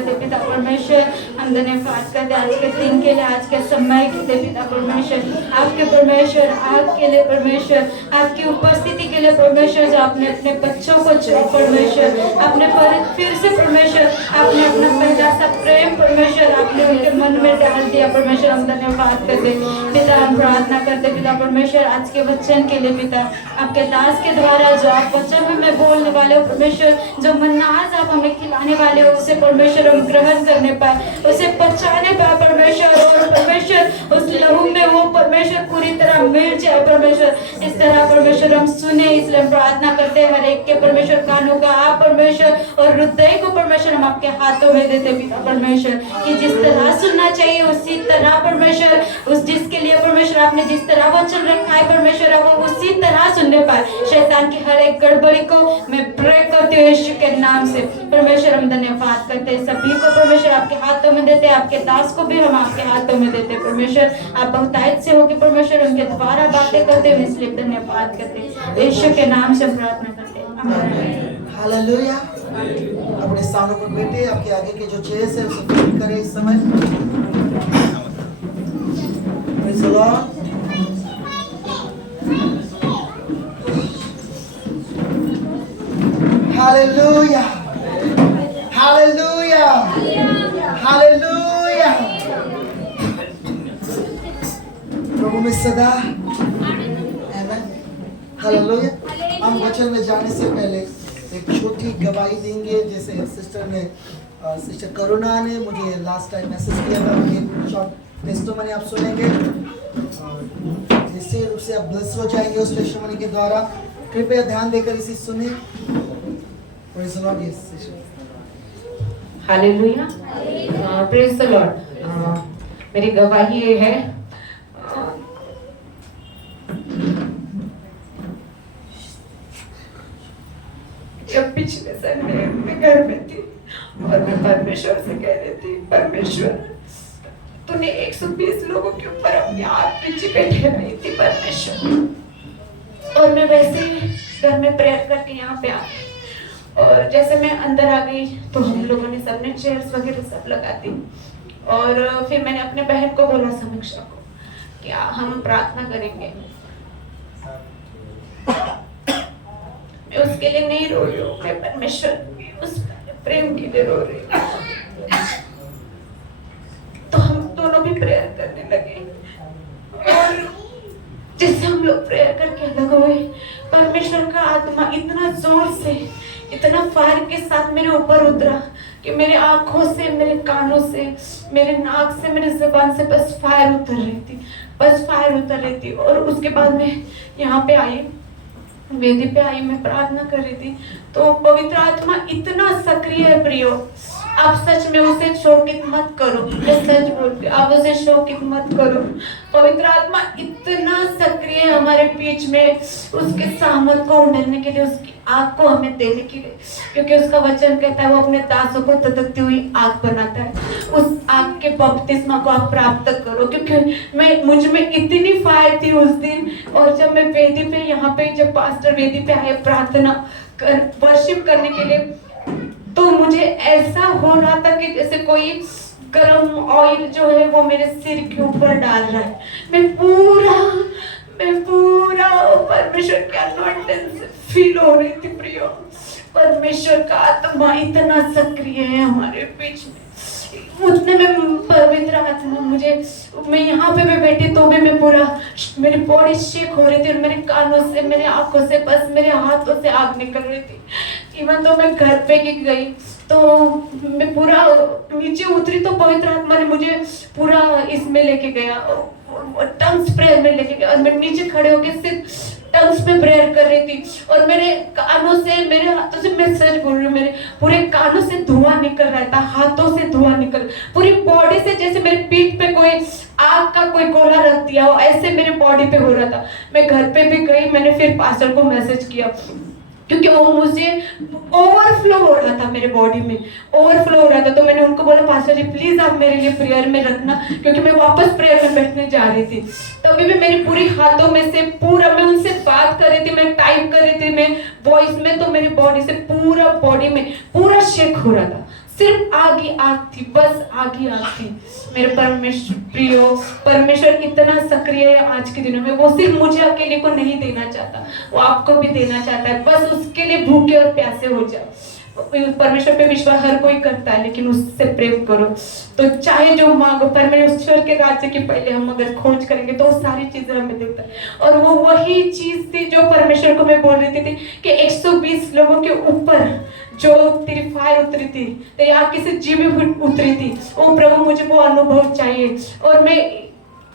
करते पिता परमेश्वर। हम धन्यवाद करते आज के दिन के लिए, आज के समय के लिए पिता परमेश्वर। आपके परमेश्वर, आपके लिए परमेश्वर, आपकी उपस्थिति के लिए परमेश्वर, जो आपने अपने बच्चों को चुना परमेश्वर, आपने फिर से परमेश्वर आपने अपना पहला सा प्रेम परमेश्वर आपने उनके मन में डाल दिया परमेश्वर। हम धन्यवाद करते पिता, हम प्रार्थना करते पिता परमेश्वर आज के वचन के लिए पिता, आपके दास के द्वारा जो आप वचन में बोलने वाले हो परमेश्वर, जो मन्ना आज आप हमें खिलाने वाले हो उसे परमेश्वर हम ग्रहण करने पाए, उसे पचाने पाए परमेश्वर, और परमेश्वर उस लहू में वो परमेश्वर पूरी तरह मिल जाए परमेश्वर। इस तरह परमेश्वर हम सुने, इसलिए हम प्रार्थना करते हैं हर एक के परमेश्वर कानों का आप परमेश्वर और हृदय को परमेश्वर हम आपके हाथों में देते पिता परमेश्वर, कि जिस तरह सुनना चाहिए उसी तरह परमेश्वर, उस जिसके लिए परमेश्वर आपने जिस तरह वचन रखा है परमेश्वर वो उसी तरह सुनने पाए। शैतान की हर एक गड़बड़ी को मैं ब्रेक करती हूँ यीशु के नाम से परमेश्वर। हम धन्यवाद करते हैं सभी को परमेश्वर आपके हाथों में देते, आपके दास को भी हम आपके हाथों में देते परमेश्वर। आप बहुतायत से होके परमेश्वर उनके द्वारा बातें करते हुए, इसलिए धन्यवाद करते हैं यीशु के नाम से प्रार्थना करते हैं। हालेलुया। अपने स्थानों पर बैठे, आपके आगे के जो चेयर्स है उसे फिल करें इस समय। Praise the Lord. Hallelujah, hallelujah, hallelujah. प्रभु में सदा आमेन। हालेलुया। हम वचन में जाने से पहले एक छोटी गवाही देंगे, जैसे सिस्टर करुणा ने मुझे लास्ट टाइम मैसेज किया था, एक शॉर्ट टेस्टिमनी आप सुनेंगे और निश्चित रूप से आप ब्लेस हो जाएंगे उस टेस्टिमनी के द्वारा। कृपया ध्यान देकर इसे सुने। Praise the Lord. Yes sister. Hallelujah, praise the Lord. मेरी गवाही ये है, जब पिछले संडे मैं घर में थी और मैं परमेश्वर से कह रही थी, परमेश्वर तूने 120 लोगों के ऊपर अपने हाथ पीछे बैठे रही थी परमेश्वर। और मैं वैसे ही घर में प्रेयर करके यहाँ पे आ गई, और जैसे मैं अंदर आ गई तो हम लोगों ने सबने चेयर्स वगैरह सब लगा दी, और फिर मैंने अपने बहन को बोला समीक्षा को, क्या हम प्रार्थना करेंगे। मैं उसके लिए नहीं रो रही हूँ, मैं परमेश्वर उस प्रेम के लिए रो रही हूँ। तो हम दोनों भी प्रेयर करने लगे, और जैसे हम लोग प्रेयर करके अलग हुए, परमेश्वर का आत्मा इतना जोर से, इतना फायर के साथ मेरे ऊपर उतरा कि मेरे आंखों से, मेरे कानों से, मेरे नाक से, मेरे जुबान से बस फायर उतर रही थी, बस फायर उतर रही थी। और उसके बाद मैं यहाँ पे आई, वेदी पे आई, मैं प्रार्थना कर रही थी, तो पवित्र आत्मा इतना सक्रिय है प्रियो, आप सच में उसे शोकित मत करो। मैं सच बोलती हूँ, आप उसे शोकित मत करो। पवित्र आत्मा इतना सक्रिय है हमारे बीच में, उसके सामर्थ को उड़ने के लिए, उसकी आग को हमें देने के लिए, क्योंकि उसका वचन कहता है वो अपने दासों को ततकती हुई आग बनाता है। उस आग के बपतिस्मा को आप प्राप्त करो, क्योंकि मुझ में इतनी फायर थी उस दिन। और जब मैं वेदी पे, यहाँ पे जब पास्टर वेदी पे आए प्रार्थना वर्शिप करने के लिए, तो मुझे ऐसा हो रहा था कि जैसे कोई गरम ऑयल जो है वो मेरे सिर के ऊपर डाल रहा है। मैं पूरा परमेश्वर के अनॉइंटिंग से फील हो रही थी प्रियो। परमेश्वर का आत्मा इतना सक्रिय है हमारे बीच में। उतने में पवित्र आत्मा मुझे, मैं यहाँ पे मैं बैठी तो भी मैं पूरा, मेरी बॉडी शेक हो रही थी, और मेरे कानों से, मेरे आंखों से, बस मेरे हाथों से आग निकल रही थी। इवन तो मैं घर पे गई तो मैं पूरा नीचे उतरी तो पवित्र आत्मा ने मुझे पूरा इसमें लेके गया, टंग्स प्रेयर में लेके गया, और मैं नीचे खड़े होके सिर्फ टंग्स में प्रेयर कर रही थी। और मेरे कानों से, मेरे हाथों से, मैं सच बोल रही हूँ, मेरे पूरे कानों से धुआं निकल रहा था, हाथों से धुआं निकल, पूरी बॉडी से जैसे मेरे पीठ पे कोई आग का कोई गोला रख दिया हो, ऐसे मेरे बॉडी पे हो रहा था। मैं घर पे भी गई, मैंने फिर पास्टर को मैसेज किया, क्योंकि वो मुझे ओवरफ्लो हो रहा था, मेरे बॉडी में ओवरफ्लो हो रहा था। तो मैंने उनको बोला पास्टर जी प्लीज आप मेरे लिए प्रेयर में रखना, क्योंकि मैं वापस प्रेयर में बैठने जा रही थी। तभी भी मेरी पूरी हाथों में से पूरा, मैं उनसे बात कर रही थी, मैं टाइप कर रही थी, मैं वॉइस में, तो मेरी बॉडी से पूरा, बॉडी में पूरा शेक हो रहा था, सिर्फ आग ही आग थी, बस आग ही आग थी। मेरे परमेश्वर प्रियो, परमेश्वर इतना सक्रिय है आज के दिनों में। वो सिर्फ मुझे अकेले को नहीं देना चाहता, वो आपको भी देना चाहता है। बस उसके लिए भूखे और प्यासे हो जाओ। परमेश्वर पे विश्वास हर कोई करता है, लेकिन उससे प्रेम करो। तो चाहे जो मांगो, परमेश्वर के राज्य की पहले हम अगर खोज करेंगे तो वो सारी चीजें हमें देता है। और वो वही चीज थी जो परमेश्वर को मैं बोल रही थी कि 120 लोगों के ऊपर जो तेरी फायर उतरी थी, तेरी आग की से जीवी उतरी थी, ओ प्रभु मुझे वो अनुभव चाहिए। और मैं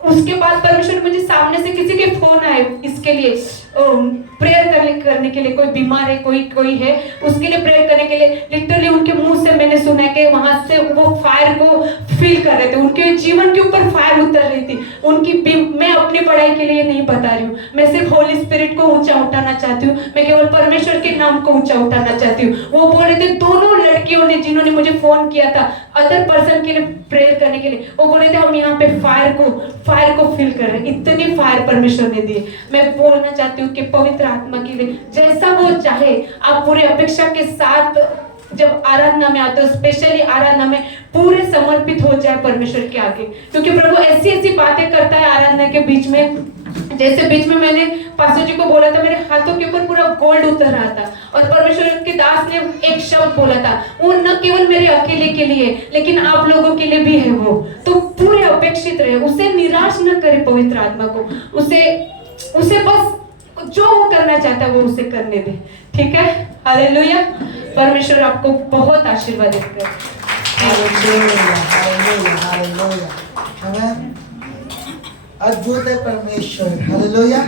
उसके बाद परमेश्वर मुझे सामने से किसी के फोन आए इसके लिए प्रेयर करने के लिए, कोई बीमार है, कोई है, उसके लिए प्रेयर करने के लिए। लिटरली उनके मुंह से मैंने सुना कि वहां से वो फायर को फील कर रहे थे, उनके जीवन के ऊपर फायर उतर रही थी उनकी। मैं अपनी पढ़ाई के लिए नहीं बता रही हूँ, मैं सिर्फ होली स्पिरिट को ऊंचा उठाना चाहती हूँ, मैं केवल परमेश्वर के नाम को ऊंचा उठाना चाहती हूँ। वो बोल रहे थे, दोनों लड़कियों ने जिन्होंने मुझे फोन किया था अदर पर्सन के लिए प्रेयर करने के लिए, वो बोल रहे थे हम यहाँ पे फायर को फील कर रहे हैं। इतनी फायर परमेश्वर ने दी। मैं बोलना चाहती हूँ कि पवित्र आत्मा के लिए जैसा वो चाहे, आप पूरे अपेक्षा के साथ जब आराधना में आते हो, स्पेशली आराधना में पूरे समर्पित हो जाए परमेश्वर के आगे, क्योंकि प्रभु ऐसी ऐसी बातें करता है आराधना के बीच में। जैसे बीच में मैंने पास्टर जी को बोला था, मेरे हाथों के ऊपर पूरा गोल्ड उतर रहा था और परमेश्वर के दास ने एक शब्द बोला था, वो न केवल मेरे अकेले के लिए लेकिन आप लोगों के लिए भी है। वो तो पूरे अपेक्षित रहे, उसे निराश न करे पवित्र आत्मा को, उसे बस जो वो करना चाहता है वो उसे करने दे। ठीक है, हालेलुया। परमेश्वर आपको बहुत आशीर्वाद देता है। Hallelujah, hallelujah, hallelujah. आमीन। अद्भुत है परमेश्वर, हालेलुया।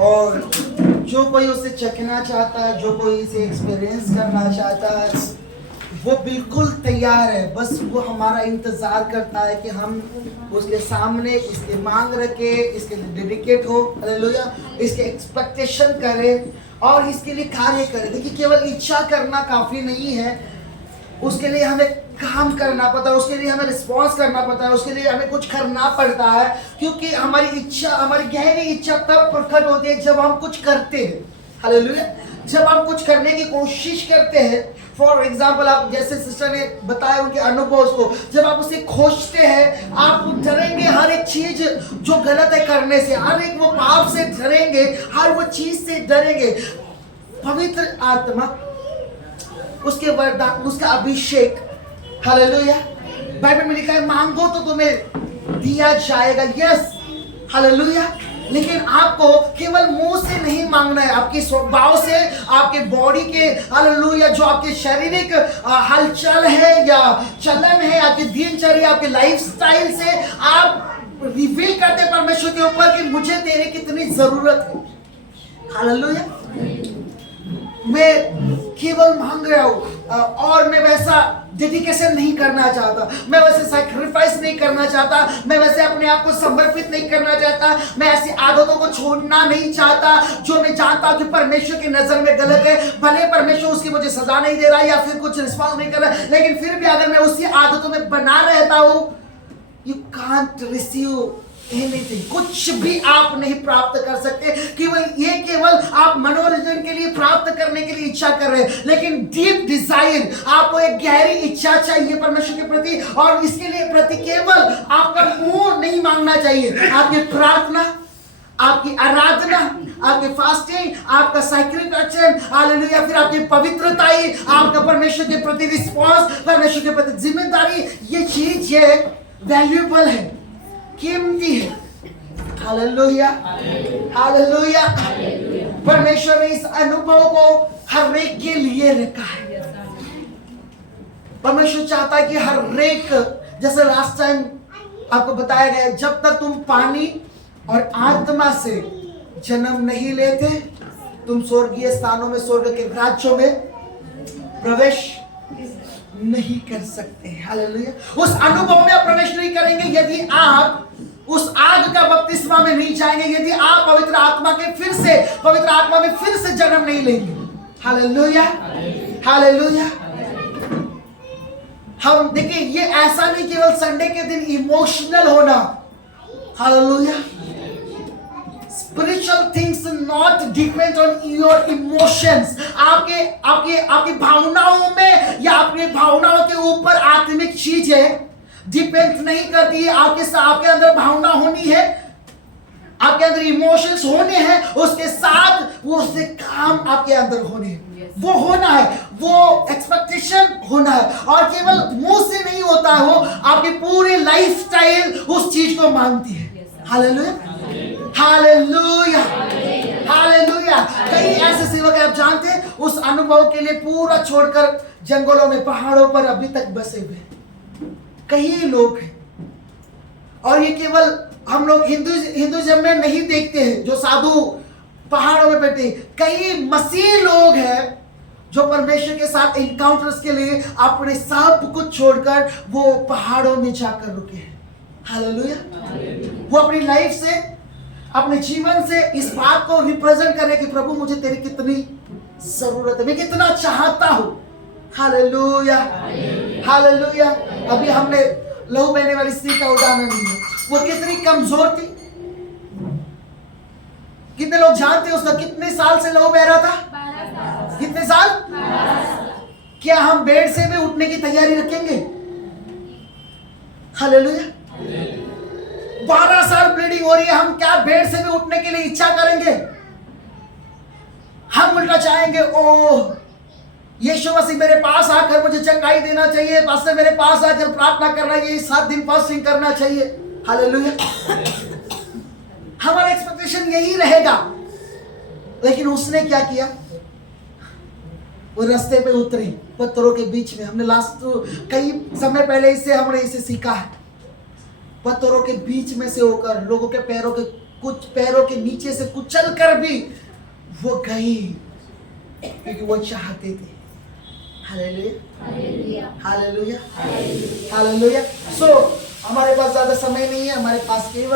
और जो कोई उसे चखना चाहता है, जो कोई इसे एक्सपीरियंस करना चाहता है, वो बिल्कुल तैयार है। बस वो हमारा इंतजार करता है कि हम उसके सामने इसकी मांग रखे, इसके लिए डेडिकेट हो, हालेलुया, इसके एक्सपेक्टेशन करें और इसके लिए कार्य करें। देखिए, केवल इच्छा करना काफी नहीं है, उसके लिए हमें काम करना पड़ता है, उसके लिए हमें रिस्पॉन्स करना पड़ता है, उसके लिए हमें कुछ करना पड़ता है, क्योंकि हमारी इच्छा, हमारी गहरी इच्छा तब प्रकट होती है जब हम कुछ करते हैं, हालेलुया। जब हम कुछ करने की कोशिश करते हैं। फॉर एग्जाम्पल, आप जैसे सिस्टर ने बताया उनके अनुभव को, जब आप उसे खोजते हैं, आप डरेंगे हर एक चीज जो गलत है करने से, हर एक वो पाप से डरेंगे, हर वो चीज से डरेंगे। पवित्र आत्मा, उसके वरदान, उसका अभिषेक, हालेलुया। बाइबल में लिखा है मांगो तो तुम्हें दिया जाएगा, यस, हालेलुया। लेकिन आपको केवल मुंह से नहीं मांगना है, आपके स्वभाव से, आपके बॉडी के, हालेलुया, जो आपके शारीरिक हलचल है या चलन है, आपकी दिनचर्या, आपके लाइफस्टाइल से आप रिवील करते परमेश्वर के ऊपर कि मुझे तेरे कितनी जरूरत है, हालेलुया। मैं केवल मांग रहा हूं और मैं वैसा डेडिकेशन नहीं करना चाहता, मैं वैसे सैक्रिफाइस नहीं करना चाहता, मैं वैसे अपने आप को समर्पित नहीं करना चाहता, मैं ऐसी आदतों को छोड़ना नहीं चाहता जो मैं जानता हूं कि परमेश्वर की नजर में गलत है। भले परमेश्वर उसकी मुझे सजा नहीं दे रहा या फिर कुछ रिस्पॉन्स नहीं कर रहा, लेकिन फिर भी अगर मैं उसी आदतों में बना रहता हूं, यू कांट रिसीव एनीथिंग, कुछ भी आप नहीं प्राप्त कर सकते। केवल आप मनोरंजन के लिए प्राप्त करने के लिए इच्छा कर रहे हैं, लेकिन डीप डिजायर, आपको एक गहरी इच्छा चाहिए परमेश्वर के प्रति, और इसके लिए प्रति केवल आपका मुंह नहीं मांगना चाहिए, आपकी प्रार्थना, आपकी आराधना, आपके फास्टिंग, आपका सैक्रिफिकेशन, हालेलुया, फिर आपकी पवित्रता ही आपका परमेश्वर के प्रति रिस्पॉन्स, परमेश्वर के प्रति जिम्मेदारी, ये चीज ये वैल्यूएबल है, कीमती है, हालेलुया, हालेलुया। परमेश्वर ने इस अनुभव को हर एक के लिए रखा है। परमेश्वर चाहता है कि हर एक, जैसे लास्ट टाइम आपको बताया गया, जब तक तुम पानी और आत्मा से जन्म नहीं लेते, तुम स्वर्गीय स्थानों में, स्वर्ग के राज्यों में प्रवेश नहीं कर सकते, हालेलुया। उस अनुभव में आप प्रवेश नहीं करेंगे यदि आप उस आग का बपतिस्मा में नहीं जाएंगे, यदि आप पवित्र आत्मा में फिर से जन्म नहीं लेंगे, हालेलुया, हालेलुया। हम देखिए, ये ऐसा नहीं केवल संडे के दिन इमोशनल होना, hallelujah, Spiritual things not depend on your emotions. आपके भावनाओं में या आपके भावनाओं के ऊपर आत्मिक चीजें डिपेंड नहीं करती है। आपके अंदर भावना होनी है, आपके अंदर इमोशंस होने हैं, उसके साथ वो उससे काम आपके अंदर होने हैं। वो होना है, वो एक्सपेक्टेशन होना है, और केवल मुंह से नहीं होता है, वो आपकी पूरी लाइफस्टाइल उस चीज को मांगती है। Hallelujah, hallelujah, hallelujah. कई ऐसे सेवक हैं, आप जानते हैं, उस अनुभव के लिए पूरा छोड़कर जंगलों में, पहाड़ों पर अभी तक बसे हुए कई लोग हैं। और ये केवल हम लोग हिंदुइज्म में नहीं देखते हैं जो साधु पहाड़ों में बैठे, कई मसीह लोग हैं जो परमेश्वर के साथ एनकाउंटर्स के लिए अपने सब कुछ छोड़कर वो पहाड़ों में जाकर रुके हैं। हालेलुया। वो अपनी लाइफ से, अपने जीवन से इस बात को रिप्रेजेंट करें कि प्रभु मुझे तेरी कितनी जरूरत है, मैं कितना चाहता हूं। Hallelujah, hallelujah. अभी हमने लहू बहने वाली स्त्री का उदाहरण लिया, वो कितनी कमजोर थी। कितने लोग जानते हैं उसका कितने साल से लहू बह रहा था? कितने साल? क्या हम बेड से भी उठने की तैयारी रखेंगे? हालेलुया। 12 साल ब्लीडिंग हो रही है, हम क्या बेड से भी उठने के लिए इच्छा करेंगे? हम उल्टा चाहेंगे, ओह यीशु मसीह मेरे पास आकर मुझे चंगाई देना चाहिए, पास्टर मेरे पास आकर प्रार्थना करना चाहिए, 7 दिन फास्टिंग करना चाहिए। हालेलुया। हमारा एक्सपेक्टेशन यही रहेगा। लेकिन उसने क्या किया? वो रास्ते पे उतरी पत्थरों के बीच में। हमने कई समय पहले हमने इसे सीखा है। पत्थरों के बीच में से होकर लोगों के पैरों के नीचे से कुचल कर भी वो गई, क्योंकि वो चाहते थे। Hallelujah, hallelujah, hallelujah. सो हमारे पास ज्यादा समय नहीं है, हमारे पास केवल